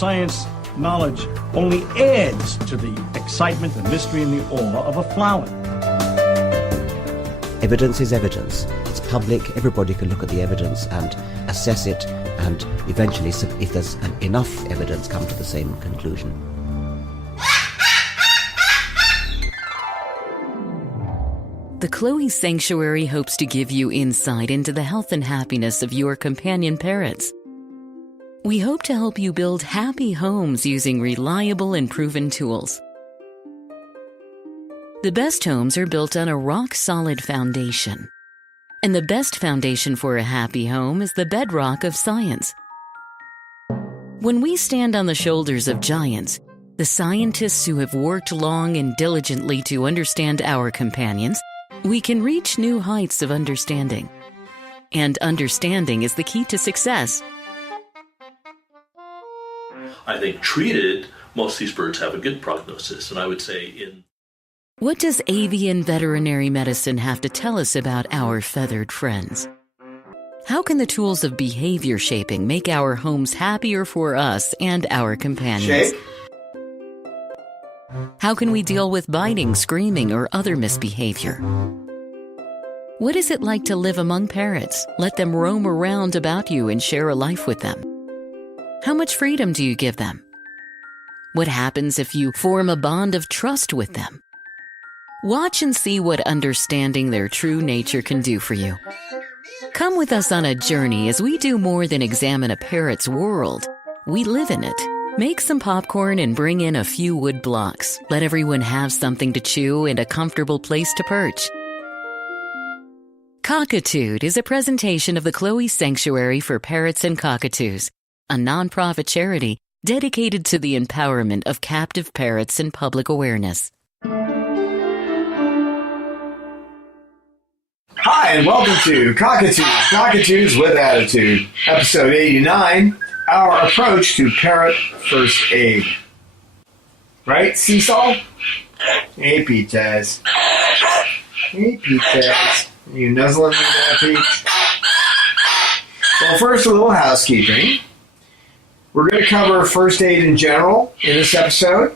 science knowledge only adds to the excitement, the mystery, and the awe of a flower. Evidence is evidence. It's public. Everybody can look at the evidence and assess it, and eventually, if there's enough evidence, come to the same conclusion. The Chloe Sanctuary hopes to give you insight into the health and happiness of your companion parrots. We hope to help you build happy homes using reliable and proven tools. The best homes are built on a rock-solid foundation. And the best foundation for a happy home is the bedrock of science. When we stand on the shoulders of giants, the scientists who have worked long and diligently to understand our companions, we can reach new heights of understanding. And understanding is the key to success. I think treated, most of these birds have a good prognosis, and I would say in... What does avian veterinary medicine have to tell us about our feathered friends? How can the tools of behavior shaping make our homes happier for us and our companions? Shake. How can we deal with biting, screaming, or other misbehavior? What is it like to live among parrots? Let them roam around about you and share a life with them. How much freedom do you give them? What happens if you form a bond of trust with them? Watch and see what understanding their true nature can do for you. Come with us on a journey as we do more than examine a parrot's world. We live in it. Make some popcorn and bring in a few wood blocks. Let everyone have something to chew and a comfortable place to perch. Cockatoo is a presentation of the Chloe Sanctuary for Parrots and Cockatoos, a nonprofit charity dedicated to the empowerment of captive parrots and public awareness. Hi, and welcome to Cockatoos with Attitude, episode 89, our approach to parrot first aid. Right, Seesaw? Hey, Peaches. Hey, Peaches. You nuzzling me there, Peach? Well, first, a little housekeeping. We're going to cover first aid in general in this episode,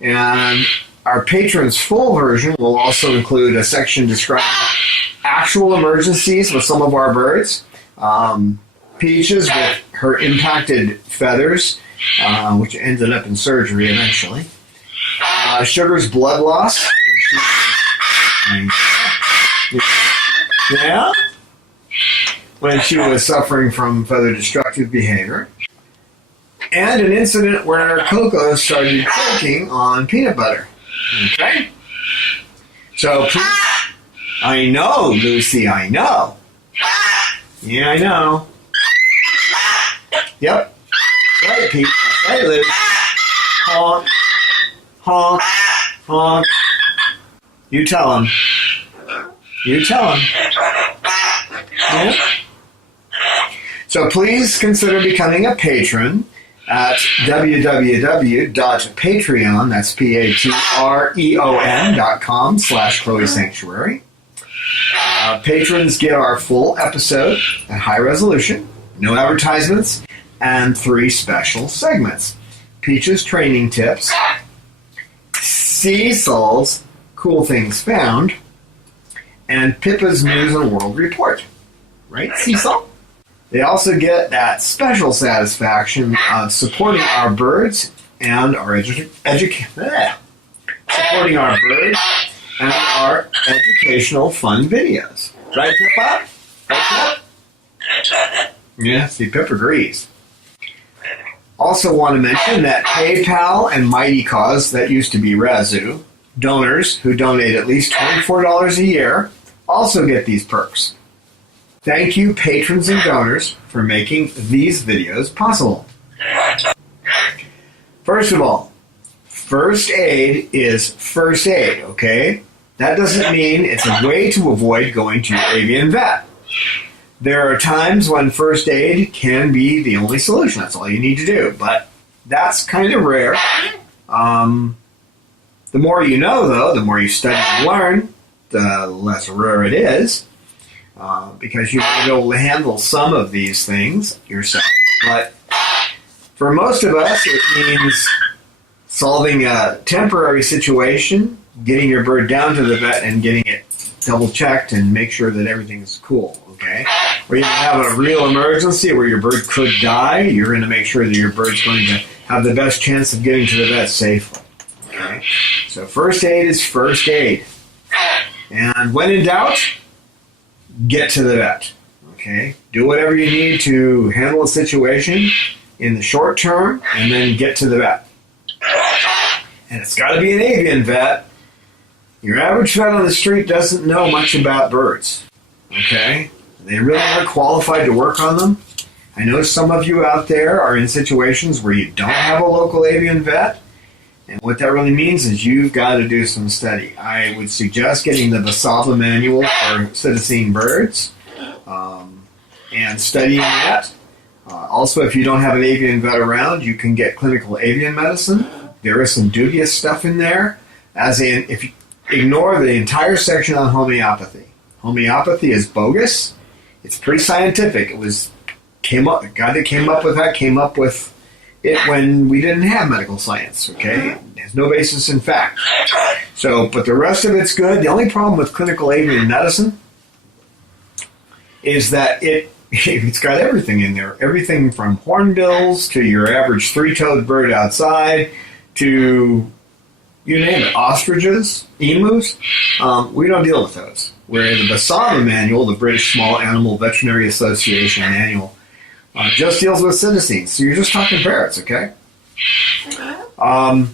and our patron's full version will also include a section describing actual emergencies with some of our birds. Peaches with her impacted feathers, which ended up in surgery eventually. Sugar's blood loss. Yeah? When she was suffering from feather destructive behavior. And an incident where Coco started choking on peanut butter. Okay? So, please, I know, Lucy, I know. Yeah, I know. Yep. That's right, Pete. That's right, Lucy. Honk. Honk. Honk. You tell him. You tell him. Yeah? So please consider becoming a patron at www.patreon, that's patreon.com/Chloe Sanctuary. Patrons get our full episode at high resolution, no advertisements, and 3 special segments. Peach's training tips, Cecil's cool things found, and Pippa's News and World Report. Right, Cecil? They also get that special satisfaction of supporting our birds and our supporting our birds and our educational fun videos. Right, Pippa? Right, Pippa? Yeah, see, Pippa agrees. Also want to mention that PayPal and Mighty Cause, that used to be Razoo, donors who donate at least $24 a year also get these perks. Thank you, patrons and donors, for making these videos possible. First of all, first aid is first aid, okay? That doesn't mean it's a way to avoid going to your avian vet. There are times when first aid can be the only solution. That's all you need to do, but that's kind of rare. The more you know, though, the more you study and learn, the less rare it is. Because you might be able to handle some of these things yourself. But For most of us, it means solving a temporary situation, getting your bird down to the vet and getting it double checked and make sure that everything's cool, okay? Where you have a real emergency where your bird could die, you're going to make sure that your bird's going to have the best chance of getting to the vet safely, okay? So first aid is first aid. And when in doubt, get to the vet, okay? Do whatever you need to handle a situation in the short term and then get to the vet. And it's got to be an avian vet. Your average vet on the street doesn't know much about birds, okay? They really aren't qualified to work on them. I know some of you out there are in situations where you don't have a local avian vet, and what that really means is you've got to do some study. I would suggest getting the Basava Manual for Citizen Birds and studying that. Also, if you don't have an avian vet around, you can get clinical avian medicine. There is some dubious stuff in there, as in, if you ignore the entire section on homeopathy. Homeopathy is bogus. It's pretty scientific. The guy that came up with that came up with it when we didn't have medical science, okay? It has no basis in fact. So, but the rest of it's good. The only problem with clinical avian medicine is that it's got everything in there. Everything from hornbills to your average three-toed bird outside to, you name it, ostriches, emus. We don't deal with those. Where the Basava Manual, the British Small Animal Veterinary Association Manual, just deals with citizens. So you're just talking parrots, okay? Now,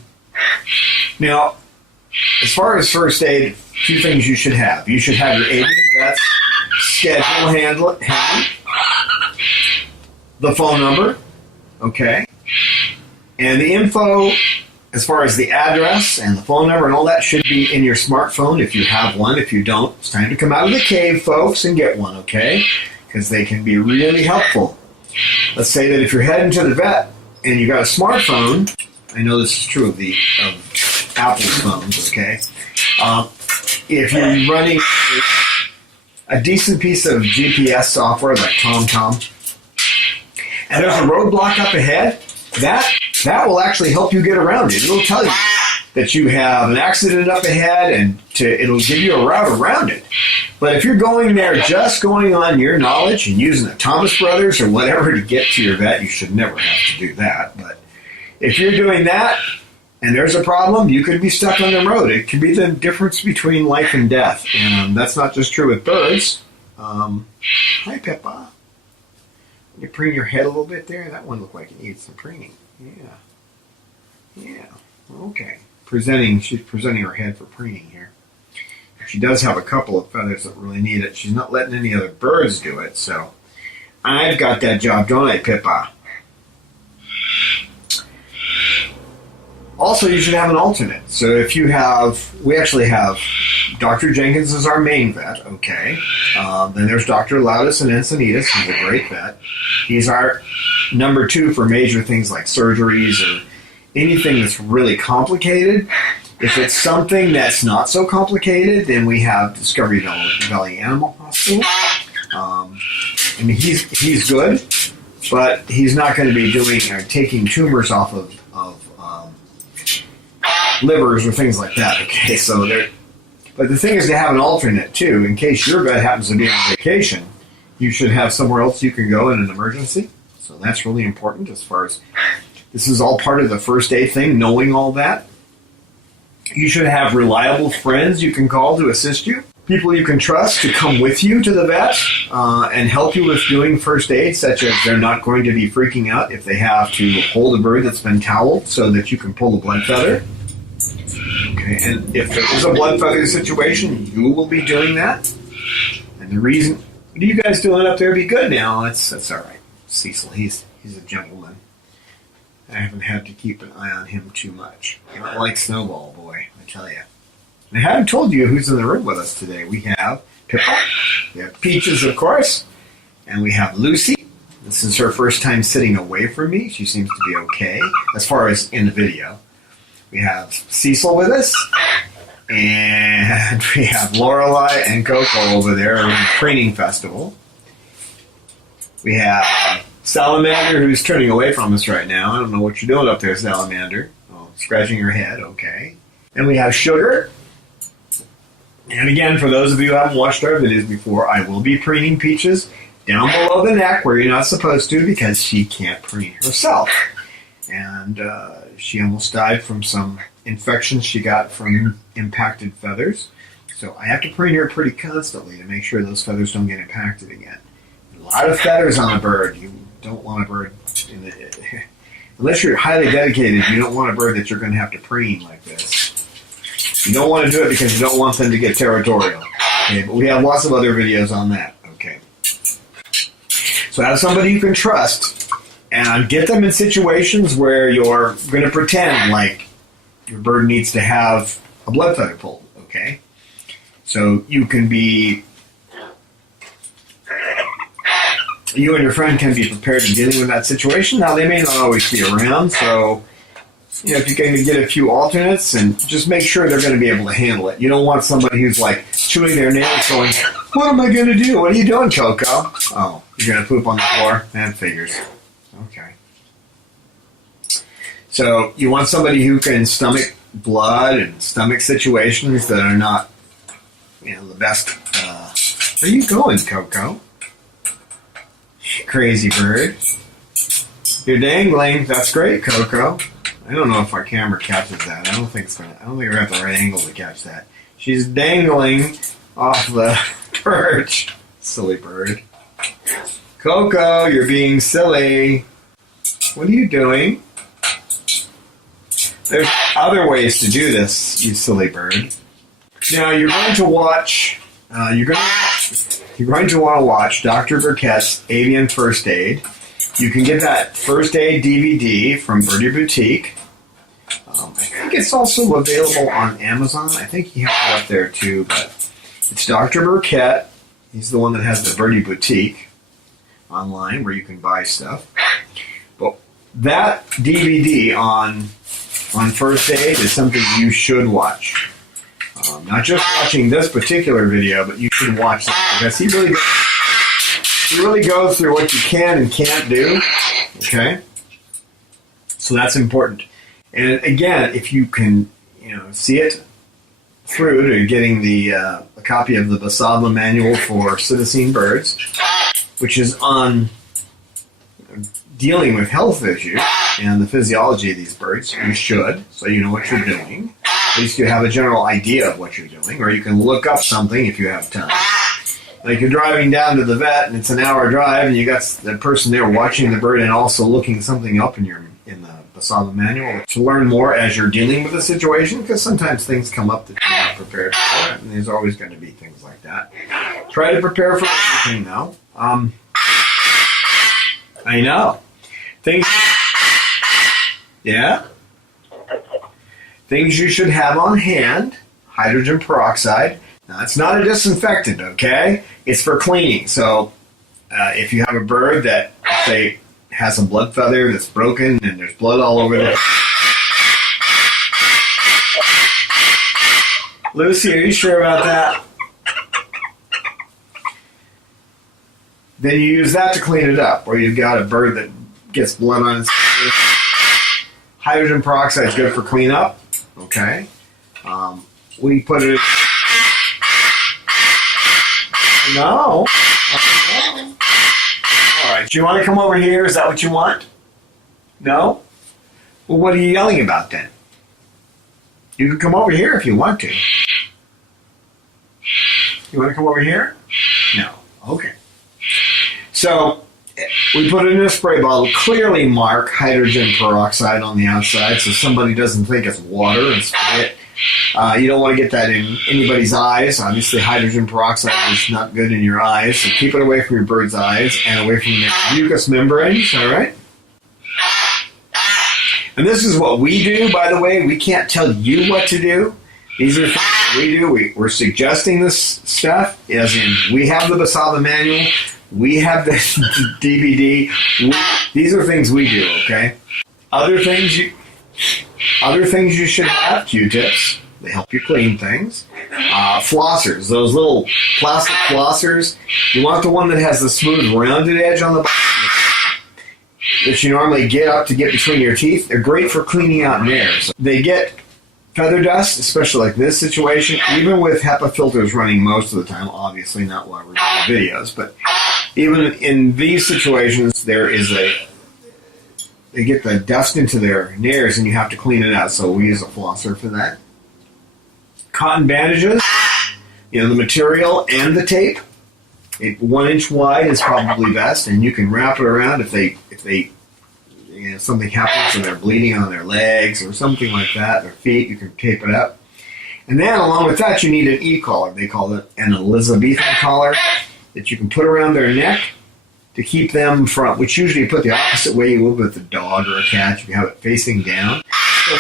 as far as first aid, two things you should have. You should have your avian vet's schedule handy, the phone number, okay? And the info, as far as the address and the phone number and all that, should be in your smartphone if you have one. If you don't, it's time to come out of the cave, folks, and get one, okay? Because they can be really helpful. Let's say that if you're heading to the vet and you got a smartphone, I know this is true of Apple's phones, okay? If you're running a decent piece of GPS software like TomTom, and there's a roadblock up ahead, that will actually help you get around it. It'll tell you that you have an accident up ahead, and it'll give you a route around it. But if you're going there just going on your knowledge and using the Thomas Brothers or whatever to get to your vet, you should never have to do that. But if you're doing that and there's a problem, you could be stuck on the road. It could be the difference between life and death. And that's not just true with birds. Hi, Peppa. You preen your head a little bit there? That one looked like it needs some preening. Yeah. Okay. She's presenting her head for preening here. She does have a couple of feathers that really need it. She's not letting any other birds do it, so I've got that job, don't I, Pippa? Also, you should have an alternate. So if you we actually have Dr. Jenkins is our main vet, okay. Then there's Dr. Loudis and Encinitas, who's a great vet. He's our number 2 for major things like surgeries or anything that's really complicated. If it's something that's not so complicated, then we have Discovery Valley Animal Hospital. I mean, he's good, but he's not going to be doing or taking tumors off of livers or things like that. Okay, so but the thing is to have an alternate too, in case your vet happens to be on vacation. You should have somewhere else you can go in an emergency. So that's really important as far as this is all part of the first aid thing, knowing all that. You should have reliable friends you can call to assist you, people you can trust to come with you to the vet and help you with doing first aid, such as they're not going to be freaking out if they have to hold a bird that's been toweled so that you can pull a blood feather. Okay, and if there is a blood feather situation, you will be doing that. And the reason, what are you guys doing up there? Be good now. That's all right. Cecil, he's a gentleman. I haven't had to keep an eye on him too much. Not like Snowball, boy, I tell you. And I haven't told you who's in the room with us today. We have Pippa, we have Peaches, of course, and we have Lucy. This is her first time sitting away from me. She seems to be okay, as far as in the video. We have Cecil with us, and we have Lorelei and Coco over there at the training festival. We have Salamander, who's turning away from us right now. I don't know what you're doing up there, Salamander. Oh, scratching your head. Okay. And we have Sugar. And again, for those of you who haven't watched our videos before, I will be preening Peaches down below the neck where you're not supposed to because she can't preen herself. And she almost died from some infections she got from impacted feathers. So I have to preen her pretty constantly to make sure those feathers don't get impacted again. A lot of feathers on a bird. You don't want a bird, unless you're highly dedicated, you don't want a bird that you're going to have to preen like this. You don't want to do it because you don't want them to get territorial. Okay, but we have lots of other videos on that. Okay. So have somebody you can trust and get them in situations where you're going to pretend like your bird needs to have a blood feather pulled. Okay. So you and your friend can be prepared in dealing with that situation. Now, they may not always be around, so if you can get a few alternates and just make sure they're going to be able to handle it. You don't want somebody who's like chewing their nails going, what am I going to do? What are you doing, Coco? Oh, you're going to poop on the floor? That figures. Okay. So you want somebody who can stomach blood and stomach situations that are not, the best. Where are you going, Coco? Crazy bird. You're dangling. That's great, Coco. I don't know if our camera catches that. I don't think we're at the right angle to catch that. She's dangling off the perch. Silly bird. Coco, you're being silly. What are you doing? There's other ways to do this, you silly bird. Now you're going to watch. You're going to want to watch Dr. Burkett's Avian First Aid. You can get that First Aid DVD from Birdie Boutique. I think it's also available on Amazon. I think he has it up there too, but it's Dr. Burkett. He's the one that has the Birdie Boutique online where you can buy stuff. But that DVD on First Aid is something you should watch. Not just watching this particular video, but you should watch that because he really goes through what you can and can't do. Okay? So that's important. And again, if you can, see it through to getting a copy of the Basabla Manual for Citizen Birds, which is on dealing with health issues and the physiology of these birds, you should, so you know what you're doing. At least you have a general idea of what you're doing, or you can look up something if you have time. Like you're driving down to the vet and it's an hour drive and you got the person there watching the bird and also looking something up in the Basabla Manual to learn more as you're dealing with the situation, because sometimes things come up that you're not prepared for, and there's always going to be things like that. Try to prepare for everything though. I know. Things you should have on hand, hydrogen peroxide. Now, it's not a disinfectant, okay? It's for cleaning. So if you have a bird that, say, has a blood feather that's broken and there's blood all over it. Lucy, are you sure about that? Then you use that to clean it up. Or you've got a bird that gets blood on its face. Hydrogen peroxide is good for cleanup. Okay. We put it... No. All right. Do you want to come over here? Is that what you want? No? Well, what are you yelling about then? You can come over here if you want to. You want to come over here? No. Okay. So we put it in a spray bottle. Clearly mark hydrogen peroxide on the outside so somebody doesn't think it's water and spray it. You don't want to get that in anybody's eyes. Obviously, hydrogen peroxide is not good in your eyes, so keep it away from your bird's eyes and away from the mucous membranes, all right? And this is what we do, by the way. We can't tell you what to do. These are things that we do. We're suggesting this stuff, as in we have the Basabla Manual, we have the DVD. These are things we do, okay? Other things you should have, Q-tips. They help you clean things. Flossers, those little plastic flossers. You want the one that has the smooth rounded edge on the bottom. that you normally get up to get between your teeth, they're great for cleaning out nares. They get feather dust, especially like this situation, even with HEPA filters running most of the time, obviously not while we're doing videos, but even in these situations, they get the dust into their nares and you have to clean it out, so we use a flosser for that. Cotton bandages, the material and the tape, 1 inch wide is probably best, and you can wrap it around if they something happens and they're bleeding on their legs or something like that, their feet, you can tape it up. And then along with that, you need an e-collar. They call it an Elizabethan collar that you can put around their neck to keep them from, which usually you put the opposite way you would with a dog or a cat if you have it facing down. So,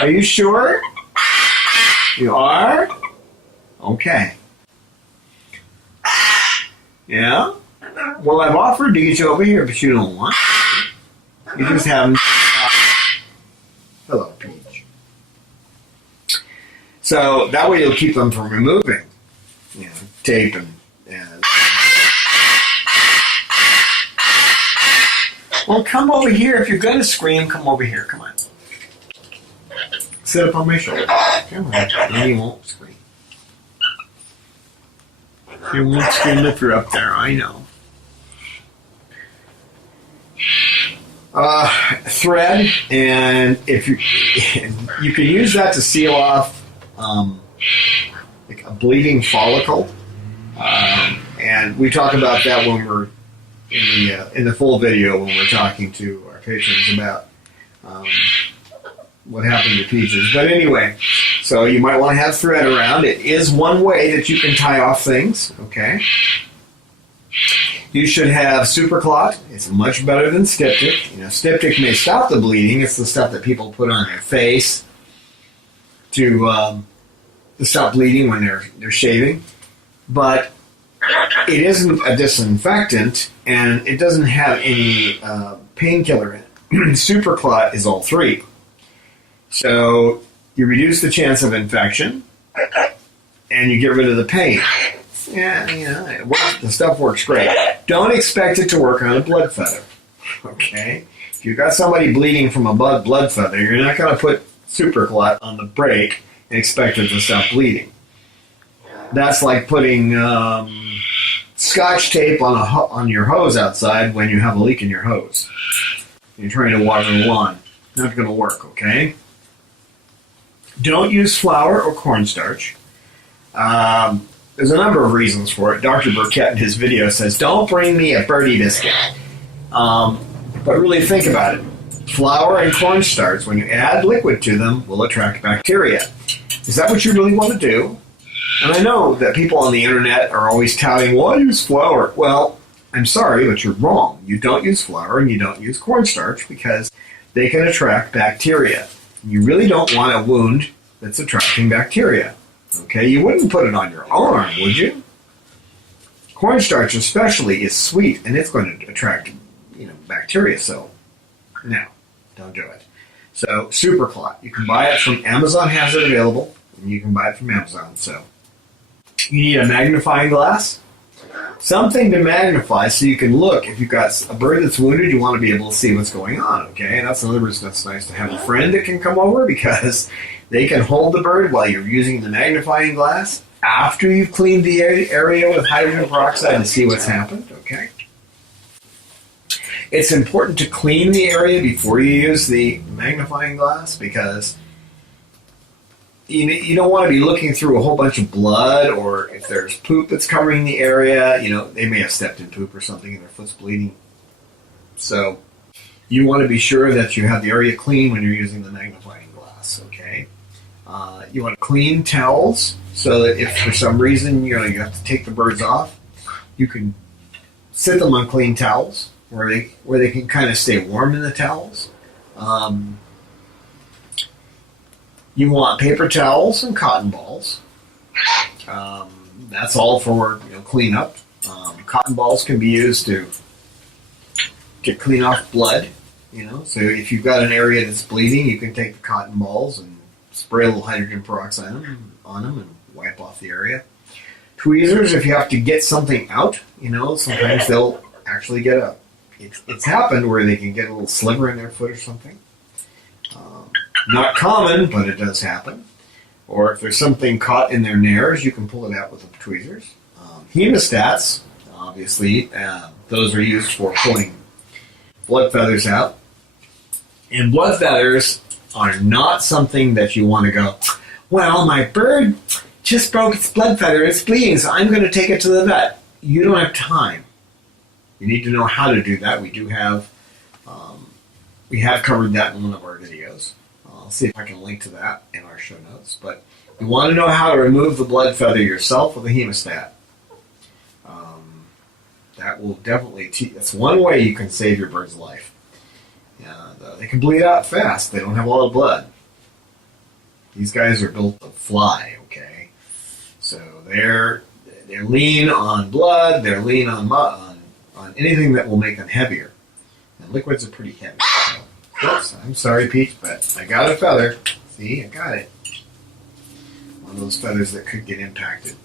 are you sure? You are? Okay. Yeah? Well, I've offered to get you over here, but you don't want. You just haven't. Hello, Peach. So that way you'll keep them from removing, tape and. Well, come over here. If you're going to scream, come over here. Come on. Sit up on my shoulder. Come on. Then you won't scream. You won't scream if you're up there. I know. Thread, and if you can use that to seal off like a bleeding follicle, and we talk about that when we're in the full video when we're talking to our patrons about what happened to Peaches. But anyway, so you might want to have thread around. It is one way that you can tie off things. Okay. You should have superclot. It's much better than styptic. Styptic may stop the bleeding. It's the stuff that people put on their face to stop bleeding when they're shaving. But it isn't a disinfectant, and it doesn't have any painkiller in it. Superclot is all three. So you reduce the chance of infection, and you get rid of the pain. Yeah, the stuff works great. Don't expect it to work on a blood feather, okay? If you've got somebody bleeding from a blood feather, you're not going to put superclot on the break and expect it to stop bleeding. That's like putting Scotch tape on your hose outside when you have a leak in your hose. You're trying to water the lawn. Not going to work, okay? Don't use flour or cornstarch. There's a number of reasons for it. Dr. Burkett in his video says, don't bring me a birdie biscuit. But really think about it. Flour and cornstarch, when you add liquid to them, will attract bacteria. Is that what you really want to do? And I know that people on the internet are always touting, well, I use flour. Well, I'm sorry, but you're wrong. You don't use flour and you don't use cornstarch because they can attract bacteria. You really don't want a wound that's attracting bacteria. Okay, you wouldn't put it on your arm, would you? Cornstarch especially is sweet, and it's going to attract, bacteria. So, no, don't do it. So, superclot, you can buy it from Amazon. Has it available, and you can buy it from Amazon. So, you need a magnifying glass, something to magnify so you can look. If you've got a bird that's wounded, you want to be able to see what's going on. Okay, and that's another reason that's nice to have a friend that can come over because they can hold the bird while you're using the magnifying glass after you've cleaned the area with hydrogen peroxide to see what's happened, okay? It's important to clean the area before you use the magnifying glass because you don't want to be looking through a whole bunch of blood, or if there's poop that's covering the area, they may have stepped in poop or something and their foot's bleeding. So you want to be sure that you have the area clean when you're using the magnifying glass, okay? You want clean towels so that if for some reason you have to take the birds off, you can sit them on clean towels where they can kind of stay warm in the towels. You want paper towels and cotton balls. That's all for cleanup. Cotton balls can be used to clean off blood. So if you've got an area that's bleeding, you can take the cotton balls and spray a little hydrogen peroxide on them and wipe off the area. Tweezers, if you have to get something out, sometimes they'll actually get a it's happened where they can get a little sliver in their foot or something. Not common, but it does happen. Or if there's something caught in their nares, you can pull it out with the tweezers. Hemostats, obviously, those are used for pulling blood feathers out. And blood feathers are not something that you want to go, well, my bird just broke its blood feather, it's bleeding, so I'm going to take it to the vet. You don't have time. You need to know how to do that. We have covered that in one of our videos. I'll see if I can link to that in our show notes. But you want to know how to remove the blood feather yourself with a hemostat. That will definitely that's one way you can save your bird's life. They can bleed out fast. They don't have a lot of blood. These guys are built to fly, okay? So they're lean on blood. They're lean on anything that will make them heavier. And liquids are pretty heavy. So, oops, I'm sorry, Peach, but I got a feather. See, I got it. One of those feathers that could get impacted.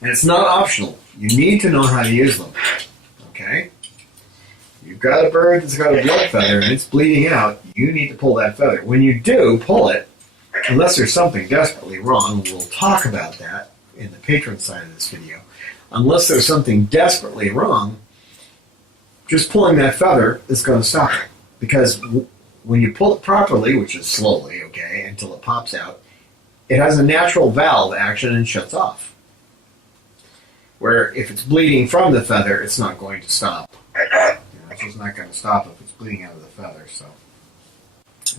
And it's not optional. You need to know how to use them. Okay? You've got a bird that's got a blood feather and it's bleeding out, you need to pull that feather. When you do, pull it, unless there's something desperately wrong. We'll talk about that in the patron side of this video. Unless there's something desperately wrong, just pulling that feather is going to stop it. Because when you pull it properly, which is slowly, okay, until it pops out, it has a natural valve action and shuts off. Where if it's bleeding from the feather, it's not going to stop. It's just not going to stop if it's bleeding out of the feather. So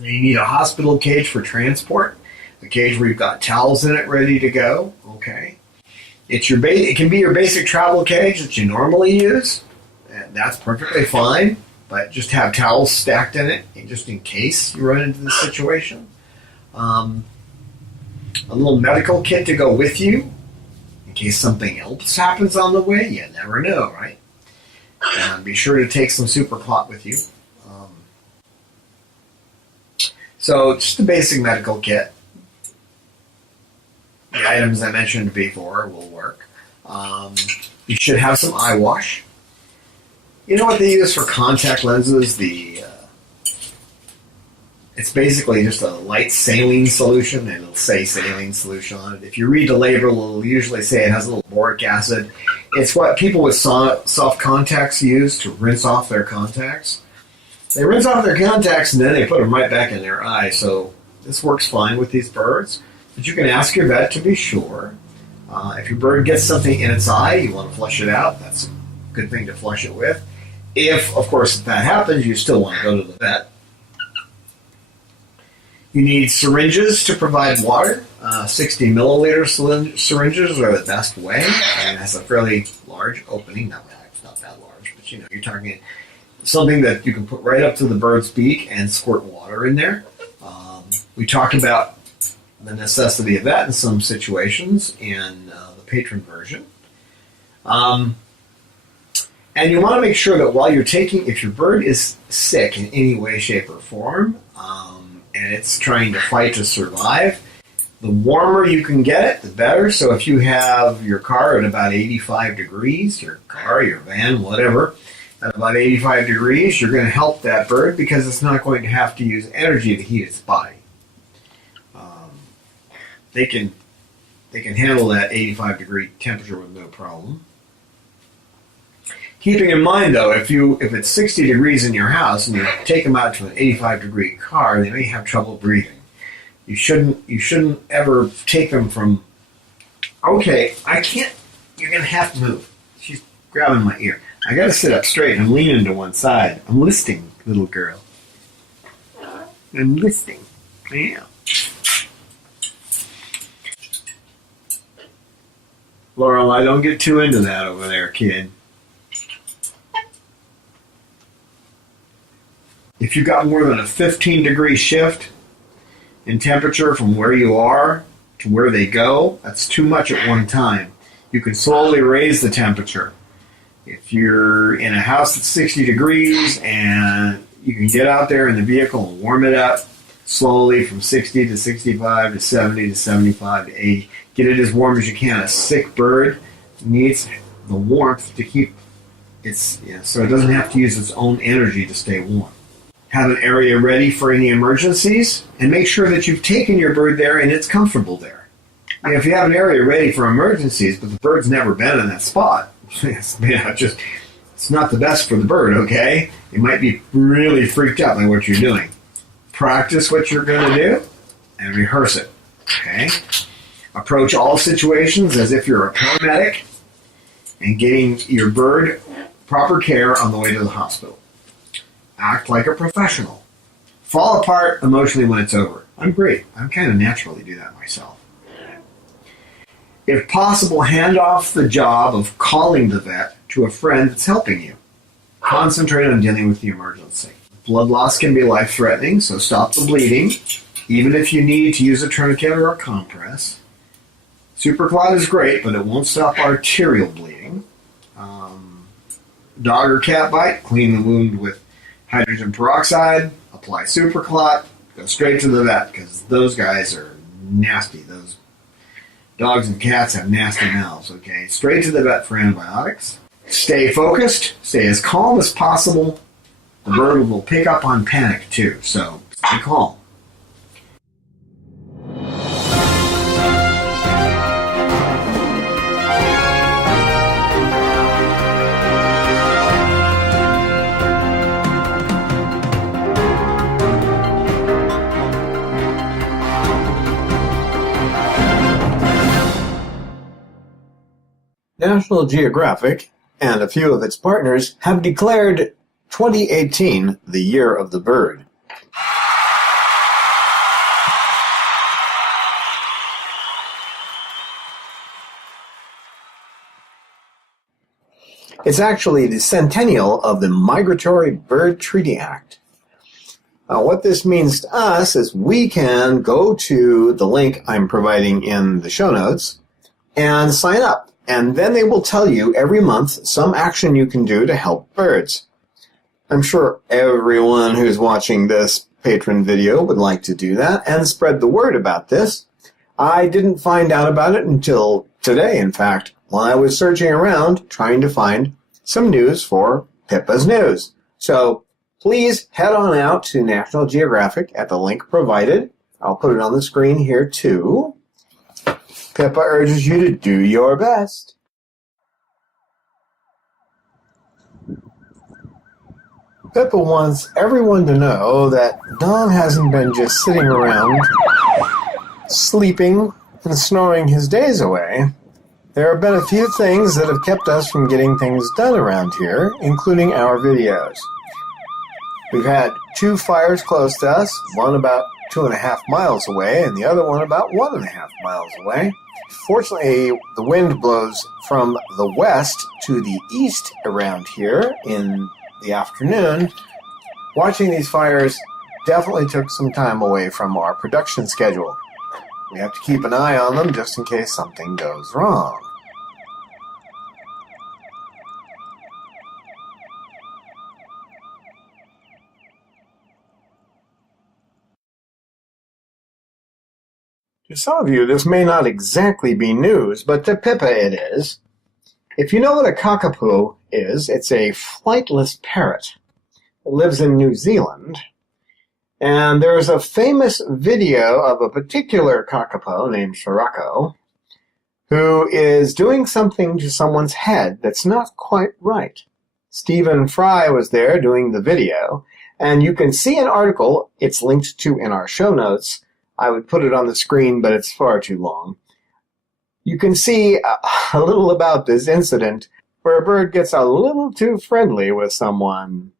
you need a hospital cage for transport, a cage where you've got towels in it ready to go. Okay, it can be your basic travel cage that you normally use, and that's perfectly fine. But just have towels stacked in it, just in case you run into this situation. A little medical kit to go with you. In case something else happens on the way, you never know, right? Be sure to take some super clot with you. So just a basic medical kit. The items I mentioned before will work. You should have some eye wash. You know what they use for contact lenses? It's basically just a light saline solution, and it'll say saline solution on it. If you read the label, it'll usually say it has a little boric acid. It's what people with soft contacts use to rinse off their contacts. They rinse off their contacts, and then they put them right back in their eye. So this works fine with these birds. But you can ask your vet to be sure. If your bird gets something in its eye, you want to flush it out. That's a good thing to flush it with. If that happens, you still want to go to the vet. You need syringes to provide water. 60 milliliter syringes are the best way, and it has a fairly large opening. It's not that large, but you're talking something that you can put right up to the bird's beak and squirt water in there. We talk about the necessity of that in some situations in the patron version. And you want to make sure that while you're if your bird is sick in any way, shape, or form, and it's trying to fight to survive, the warmer you can get it, the better. So if you have your car at about 85 degrees, your van, whatever, at about 85 degrees, you're going to help that bird because it's not going to have to use energy to heat its body. They can handle that 85 degree temperature with no problem. Keeping in mind, though, if it's 60 degrees in your house and you take them out to an 85 degree car, they may have trouble breathing. You shouldn't ever take them from, okay, I can't, you're going to have to move. She's grabbing my ear. I got to sit up straight. I'm leaning to one side. I'm listening, little girl. I'm listening. Yeah. Laurel, I don't get too into that over there, kid. If you've got more than a 15 degree shift in temperature from where you are to where they go, that's too much at one time. You can slowly raise the temperature. If you're in a house that's 60 degrees and you can get out there in the vehicle and warm it up slowly from 60 to 65 to 70 to 75 to 80, get it as warm as you can. A sick bird needs the warmth to keep So it doesn't have to use its own energy to stay warm. Have an area ready for any emergencies, and make sure that you've taken your bird there and it's comfortable there. If you have an area ready for emergencies, but the bird's never been in that spot, it's not the best for the bird, okay? You might be really freaked out by what you're doing. Practice what you're going to do and rehearse it, okay? Approach all situations as if you're a paramedic and getting your bird proper care on the way to the hospital. Act like a professional. Fall apart emotionally when it's over. I'm great. I kind of naturally do that myself. If possible, hand off the job of calling the vet to a friend that's helping you. Concentrate on dealing with the emergency. Blood loss can be life-threatening, so stop the bleeding, even if you need to use a tourniquet or a compress. Superclot is great, but it won't stop arterial bleeding. Dog or cat bite, clean the wound with hydrogen peroxide, apply Superclot, go straight to the vet, because those guys are nasty. Those dogs and cats have nasty mouths, okay? Straight to the vet for antibiotics. Stay focused, stay as calm as possible. The bird will pick up on panic too, so stay calm. National Geographic and a few of its partners have declared 2018 the Year of the Bird. It's actually the centennial of the Migratory Bird Treaty Act. Now, what this means to us is we can go to the link I'm providing in the show notes and sign up. And then they will tell you every month some action you can do to help birds. I'm sure everyone who's watching this patron video would like to do that and spread the word about this. I didn't find out about it until today, in fact, while I was searching around trying to find some news for Pippa's News. So please head on out to National Geographic at the link provided. I'll put it on the screen here too. Pippa urges you to do your best. Pippa wants everyone to know that Don hasn't been just sitting around, sleeping and snoring his days away. There have been a few things that have kept us from getting things done around here, including our videos. We've had 2 fires close to us, one about 2.5 miles away and the other one about 1.5 miles away. Fortunately, the wind blows from the west to the east around here in the afternoon. Watching these fires definitely took some time away from our production schedule. We have to keep an eye on them just in case something goes wrong. To some of you, this may not exactly be news, but to Pippa it is. If you know what a cockapoo is, it's a flightless parrot. It lives in New Zealand. And there's a famous video of a particular cockapoo named Sirocco who is doing something to someone's head that's not quite right. Stephen Fry was there doing the video, and you can see an article, it's linked to in our show notes. I would put it on the screen, but it's far too long. You can see a little about this incident where a bird gets a little too friendly with someone.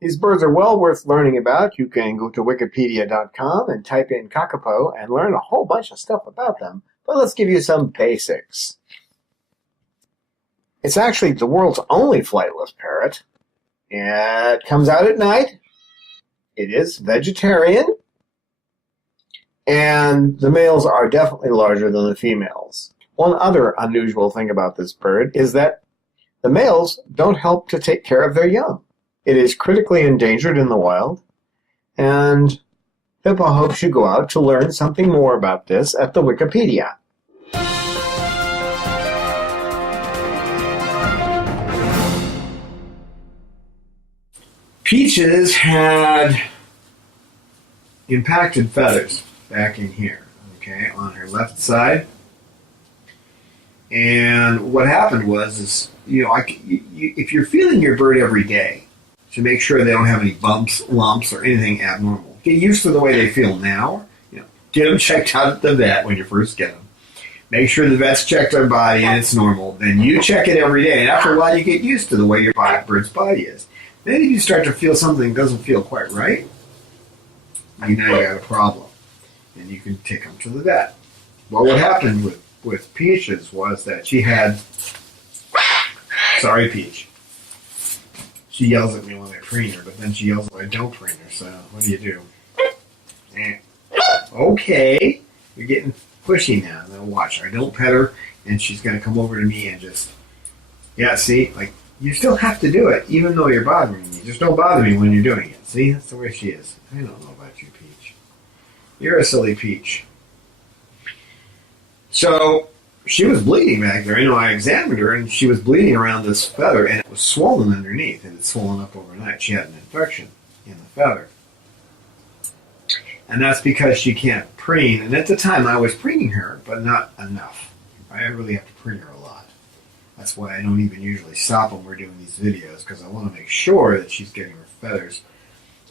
These birds are well worth learning about. You can go to wikipedia.com and type in cockapoo and learn a whole bunch of stuff about them. But let's give you some basics. It's actually the world's only flightless parrot. It comes out at night. It is vegetarian. And the males are definitely larger than the females. One other unusual thing about this bird is that the males don't help to take care of their young. It is critically endangered in the wild, and Pippa hopes you go out to learn something more about this at the Wikipedia. Peaches had impacted feathers back in here, okay, on her left side. And what happened was, if you're feeding your bird every day to make sure they don't have any bumps, lumps, or anything abnormal, get used to the way they feel now. Get them checked out at the vet when you first get them. Make sure the vet's checked their body and it's normal. Then you check it every day. And after a while, you get used to the way your bird's body is. Then if you start to feel something doesn't feel quite right, you know you got a problem. And you can take them to the vet. Well, what happened with Peaches was that she had... Sorry, Peach. She yells at me when I preen her, but then she yells when I don't preen her. So what do? Okay. You're getting pushy now. Now watch. I don't pet her, and she's going to come over to me and just... Yeah, see? Like, you still have to do it, even though you're bothering me. Just don't bother me when you're doing it. See? That's the way she is. I don't know about you, Peach. You're a silly Peach. So, she was bleeding back there. I examined her, and she was bleeding around this feather, and it was swollen underneath. It had swollen up overnight. She had an infection in the feather. And that's because she can't preen. And at the time, I was preening her, but not enough. I really have to preen her a lot. That's why I don't even usually stop when we're doing these videos, because I want to make sure that she's getting her feathers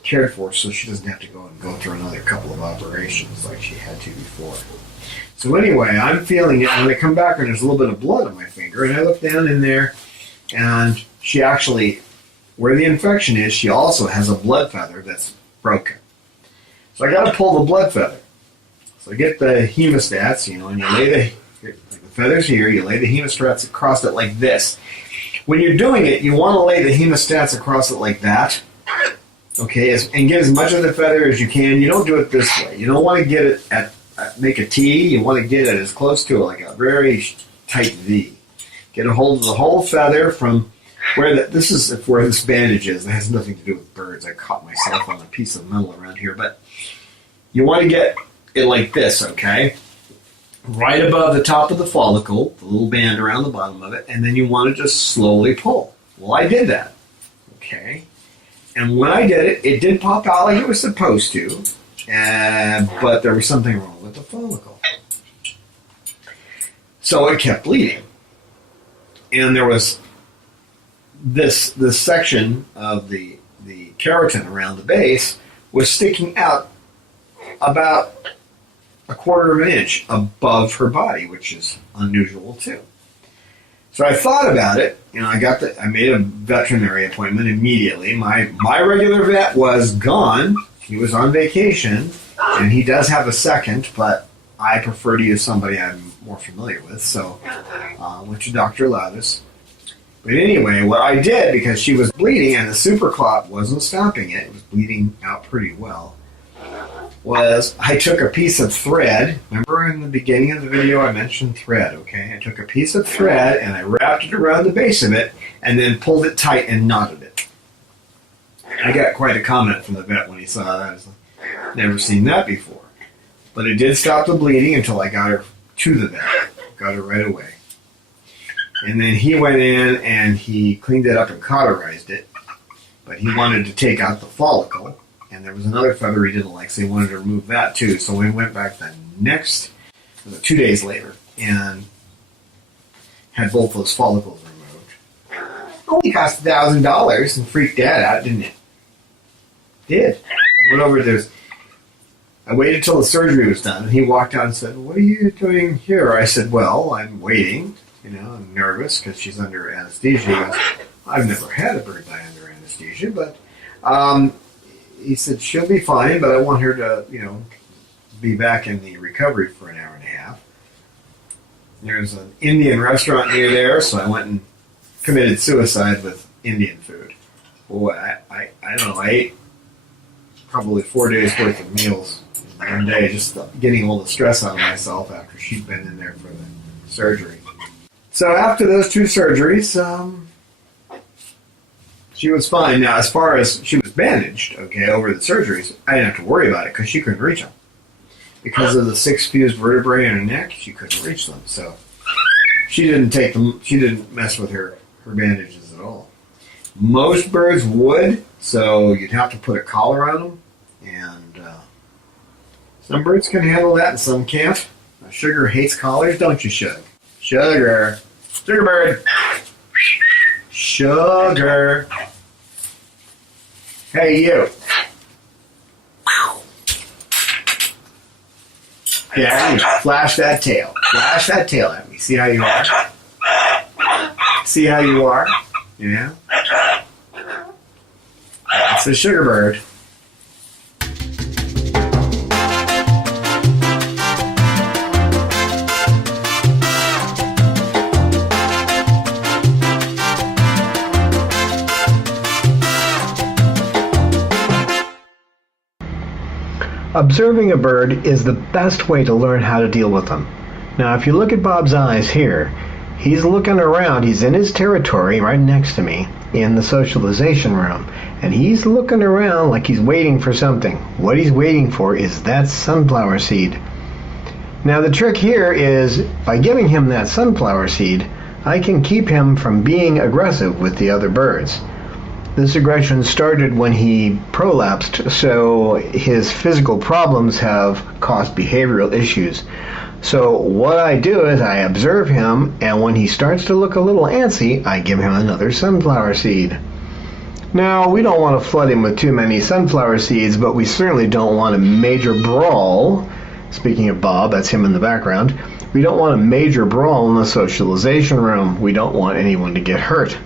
cared for so she doesn't have to go through another couple of operations like she had to before. So anyway, I'm feeling it. When I come back and there's a little bit of blood on my finger, and I look down in there, and she actually, where the infection is, she also has a blood feather that's broken. So I got to pull the blood feather. So I get the hemostats, and you lay the feathers here, you lay the hemostats across it like this. When you're doing it, you want to lay the hemostats across it like that, okay, and get as much of the feather as you can. You don't do it this way. You don't want to get it make a T. You want to get it as close to like a very tight V. Get a hold of the whole feather from where this is where this bandage is. It has nothing to do with birds. I caught myself on a piece of metal around here, but you want to get it like this, okay? Right above the top of the follicle, the little band around the bottom of it, and then you want to just slowly pull. Well, I did that, okay? And when I did it, it did pop out like it was supposed to, but there was something wrong with the follicle. So it kept bleeding. And there was this section of the keratin around the base was sticking out about a quarter of an inch above her body, which is unusual too. So I thought about it. I made a veterinary appointment immediately. My regular vet was gone. He was on vacation, and he does have a second, but I prefer to use somebody I'm more familiar with. So I went to Dr. Lavis. But anyway, what I did, because she was bleeding and the superclot wasn't stopping it was bleeding out pretty well, was I took a piece of thread. Remember in the beginning of the video I mentioned thread, okay? I took a piece of thread and I wrapped it around the base of it and then pulled it tight and knotted it. I got quite a comment from the vet when he saw that. I was like, never seen that before. But it did stop the bleeding until I got her to the vet. Got her right away. And then he went in and he cleaned it up and cauterized it. But he wanted to take out the follicle. And there was another feather he didn't like, so he wanted to remove that too. So we went back the next, 2 days later, and had both those follicles removed. Only cost $1,000 and freaked Dad out, didn't it? Did. I went over there. I waited till the surgery was done, and he walked out and said, "What are you doing here?" I said, "Well, I'm waiting. I'm nervous because she's under anesthesia." He goes, "I've never had a bird die under anesthesia, but..." He said, "She'll be fine, but I want her to, be back in the recovery for an hour and a half." There's an Indian restaurant near there, so I went and committed suicide with Indian food. Boy, I don't know, I ate probably 4 days worth of meals in one day, just getting all the stress out of myself after she'd been in there for the surgery. So after those 2 surgeries, she was fine. Now, as far as she was bandaged, over the surgeries, I didn't have to worry about it because she couldn't reach them. Because of the 6 fused vertebrae in her neck, she couldn't reach them. So she didn't take them. She didn't mess with her bandages at all. Most birds would, so you'd have to put a collar on them. And some birds can handle that and some can't. Sugar hates collars, don't you, Shug? Sugar. Sugar bird. Sugar. Hey, you. Yeah, flash that tail. Flash that tail at me. See how you are? See how you are? Yeah? That's a sugar bird. Observing a bird is the best way to learn how to deal with them. Now, if you look at Bob's eyes here, he's looking around. He's in his territory right next to me in the socialization room, and he's looking around like he's waiting for something. What he's waiting for is that sunflower seed. Now, the trick here is by giving him that sunflower seed, I can keep him from being aggressive with the other birds. This aggression started when he prolapsed, so his physical problems have caused behavioral issues. So what I do is I observe him, and when he starts to look a little antsy, I give him another sunflower seed. Now, we don't want to flood him with too many sunflower seeds, but we certainly don't want a major brawl. Speaking of Bob, that's him in the background. We don't want a major brawl in the socialization room. We don't want anyone to get hurt.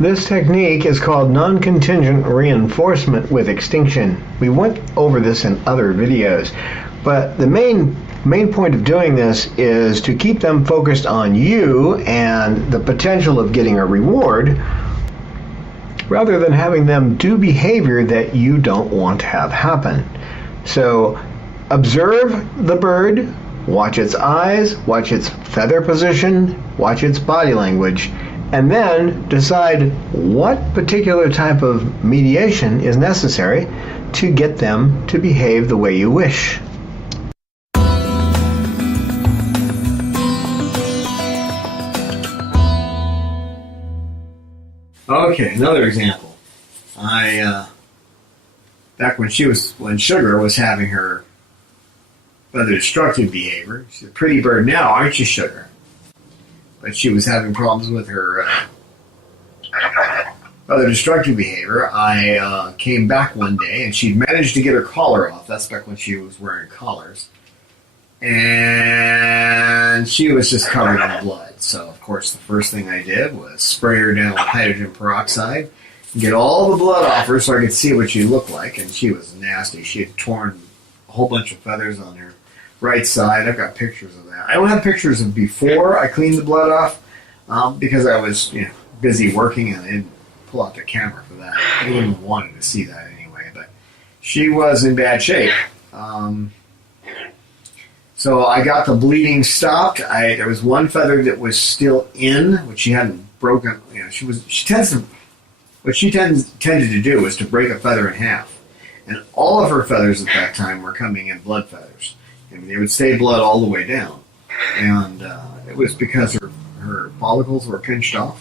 This technique is called non-contingent reinforcement with extinction. We went over this in other videos, but the main point of doing this is to keep them focused on you and the potential of getting a reward, rather than having them do behavior that you don't want to have happen. So observe the bird, watch its eyes, watch its feather position, watch its body language, and then decide what particular type of mediation is necessary to get them to behave the way you wish. Okay, another example. Back when Sugar was having her rather destructive behavior, she's a pretty bird now, aren't you, Sugar? But she was having problems with her rather destructive behavior. I came back one day, and she'd managed to get her collar off. That's back when she was wearing collars. And she was just covered in blood. So, of course, the first thing I did was spray her down with hydrogen peroxide, get all the blood off her so I could see what she looked like. And she was nasty. She had torn a whole bunch of feathers on her right side. I've got pictures of that. I don't have pictures of before I cleaned the blood off because I was busy working and I didn't pull out the camera for that. I wouldn't have wanted to see that anyway. But she was in bad shape. So I got the bleeding stopped. There was one feather that was still in, which she hadn't broken. What she tended to do was to break a feather in half, and all of her feathers at that time were coming in blood feathers. I mean, they would stay blood all the way down, and it was because her follicles were pinched off.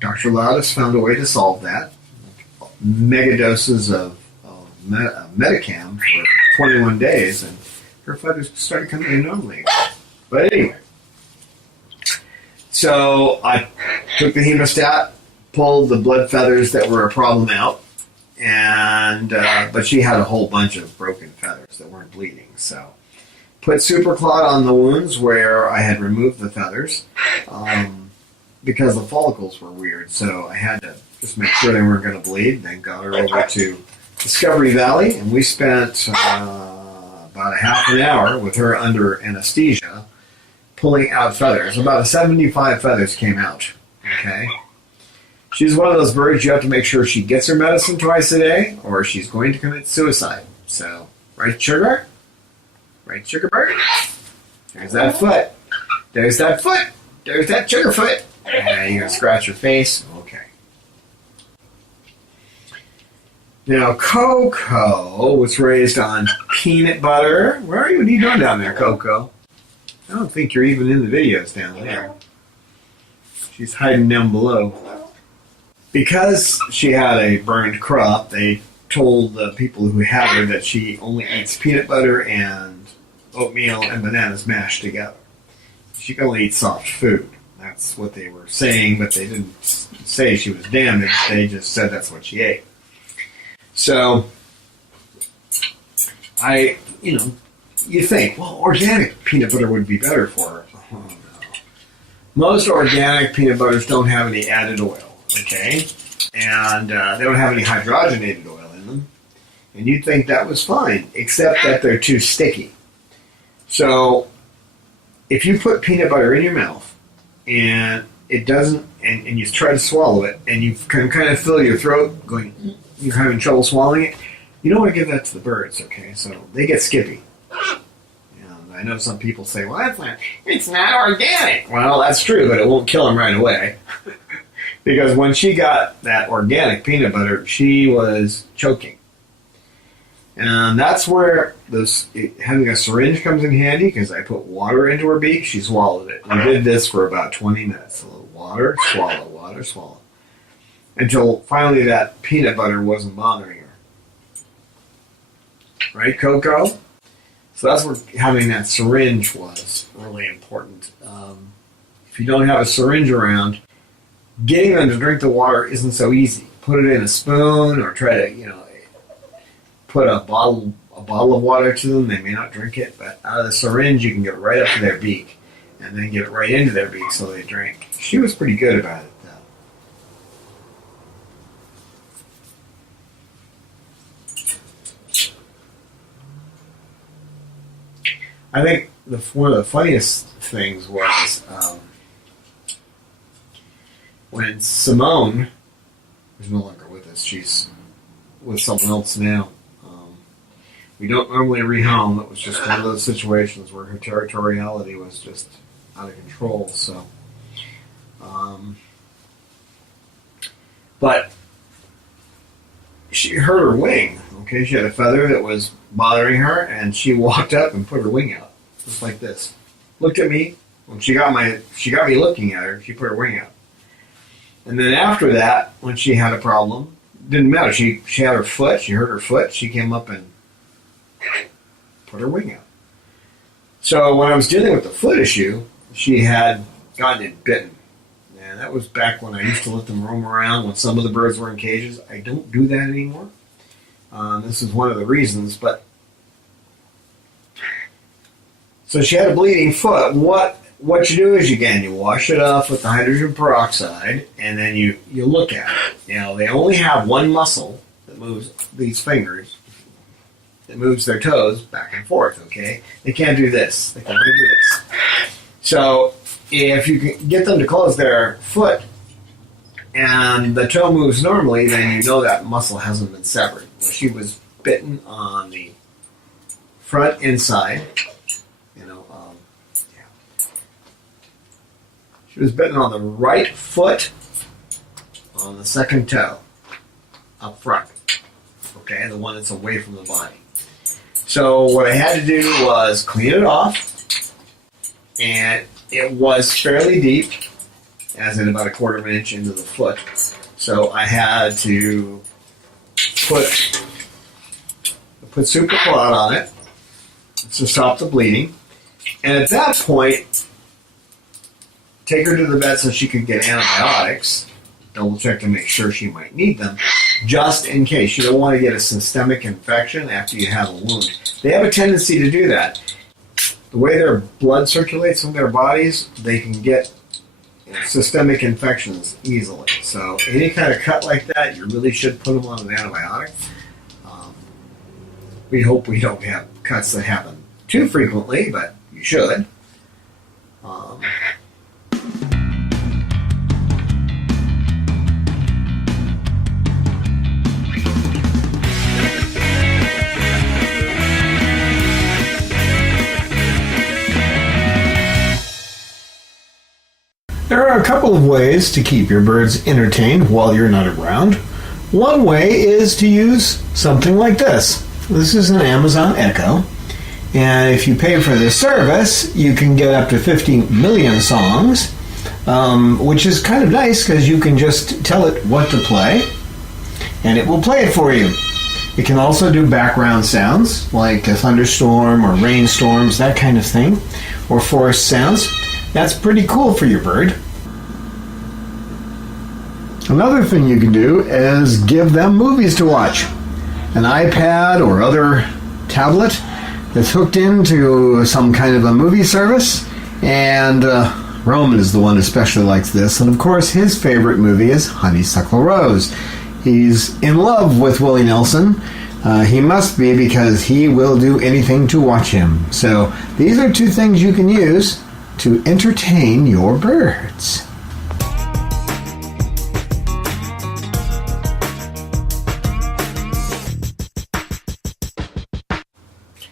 Dr. Loudis found a way to solve that. Mega doses of Medicam for 21 days, and her feathers started coming in normally. But anyway, so I took the hemostat, pulled the blood feathers that were a problem out, and but she had a whole bunch of broken feathers that weren't bleeding. So put Superclot on the wounds where I had removed the feathers because the follicles were weird. So I had to just make sure they weren't going to bleed. Then got her over to Discovery Valley, and we spent about a half an hour with her under anesthesia, pulling out feathers. About 75 feathers came out. Okay. She's one of those birds you have to make sure she gets her medicine twice a day, or she's going to commit suicide. So, right, Sugar? Right, Sugar bird? There's that foot. There's that foot. There's that sugar foot. And you're going to scratch your face. Okay. Now, Coco was raised on peanut butter. What are you doing down there, Coco? I don't think you're even in the videos down there. She's hiding down below. because she had a burned crop, they told the people who had her that she only eats peanut butter and oatmeal and bananas mashed together. She can only eat soft food. That's what they were saying, but they didn't say she was damaged. They just said that's what she ate. So, you think, well, organic peanut butter would be better for her. Oh, no. Most organic peanut butters don't have any added oil, okay? And they don't have any hydrogenated oil in them. And you'd think that was fine, except that they're too sticky. So, if you put peanut butter in your mouth, and it doesn't, and you try to swallow it, and you can kind of feel your throat going, you're having trouble swallowing it, you don't want to give that to the birds, okay? So they get skippy. And I know some people say, well, it's not organic. Well, that's true, but it won't kill them right away. Because when she got that organic peanut butter, she was choking. And that's where having a syringe comes in handy, because I put water into her beak, she swallowed it. We did this for about 20 minutes. A little water, swallow. Until finally that peanut butter wasn't bothering her. Right, Coco? So that's where having that syringe was really important. If you don't have a syringe around, getting them to drink the water isn't so easy. Put it in a spoon or try to, put a bottle of water to them. They may not drink it, but out of the syringe you can get it right up to their beak and then get it right into their beak so they drink. She was pretty good about it, though. I think one of the funniest things was when Simone, who's no longer with us, she's with someone else now. We don't normally rehome. It was just one of those situations where her territoriality was just out of control. So, but she hurt her wing. Okay, she had a feather that was bothering her, and she walked up and put her wing out, just like this. Looked at me. When she got me looking at her, she put her wing out. And then after that, when she had a problem, didn't matter. She had her foot. She hurt her foot. She came up and put her wing out. So when I was dealing with the foot issue, she had gotten it bitten. And that was back when I used to let them roam around when some of the birds were in cages. I don't do that anymore. This is one of the reasons. But so she had a bleeding foot. What you do is you wash it off with the hydrogen peroxide, and then you look at it. They only have one muscle that moves these fingers, that moves their toes back and forth, okay? They can't do this. They can only do this. So if you can get them to close their foot and the toe moves normally, then you know that muscle hasn't been severed. She was bitten on the front inside. She was bitten on the right foot, on the second toe, up front. Okay, the one that's away from the body. So what I had to do was clean it off, and it was fairly deep, as in about 1/4 of an inch into the foot. So I had to put super clot on it to stop the bleeding, and at that point, take her to the vet so she could get antibiotics, double check to make sure she might need them, just in case. You don't want to get a systemic infection after you have a wound. They have a tendency to do that. The way their blood circulates in their bodies, they can get systemic infections easily. So any kind of cut like that, you really should put them on an antibiotic. We hope we don't have cuts that happen too frequently, but you should. There are a couple of ways to keep your birds entertained while you're not around. One way is to use something like this. This is an Amazon Echo, and if you pay for the service, you can get up to 50 million songs, which is kind of nice because you can just tell it what to play, and it will play it for you. It can also do background sounds, like a thunderstorm or rainstorms, that kind of thing, or forest sounds. That's pretty cool for your bird. Another thing you can do is give them movies to watch. An iPad or other tablet that's hooked into some kind of a movie service, and Roman is the one who especially likes this, and of course his favorite movie is Honeysuckle Rose. He's in love with Willie Nelson. He must be, because he will do anything to watch him. So these are two things you can use to entertain your birds.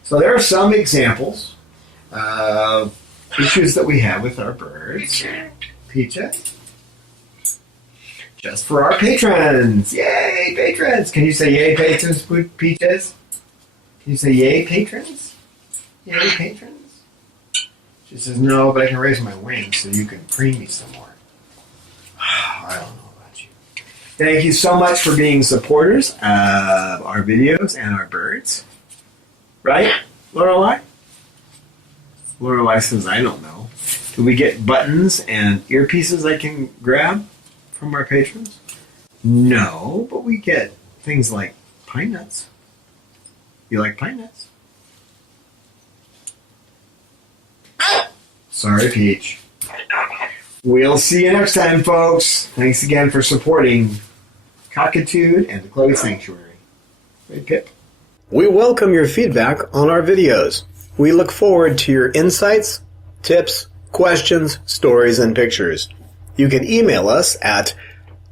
So there are some examples of issues that we have with our birds. Peaches. Just for our patrons. Yay, patrons. Can you say yay, patrons, Peaches? Can you say yay, patrons? Yay, patrons? She says, no, but I can raise my wings so you can preen me some more. I don't know about you. Thank you so much for being supporters of our videos and our birds. Right, Lorelei? Lorelei says, I don't know. Do we get buttons and earpieces I can grab from our patrons? No, but we get things like pine nuts. You like pine nuts? Sorry, Peach. We'll see you next time, folks. Thanks again for supporting Cockatoo and the Chloe Sanctuary. Right, Pip? We welcome your feedback on our videos. We look forward to your insights, tips, questions, stories, and pictures. You can email us at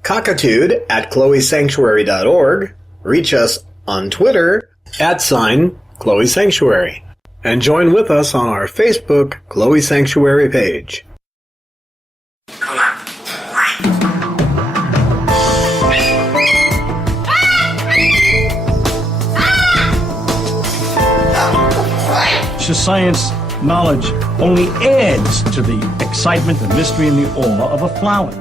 cockatoo@chloesanctuary.org, reach us on Twitter @Chloe Sanctuary, and join with us on our Facebook Chloe Sanctuary page. Science knowledge only adds to the excitement, the mystery, and the awe of a flower.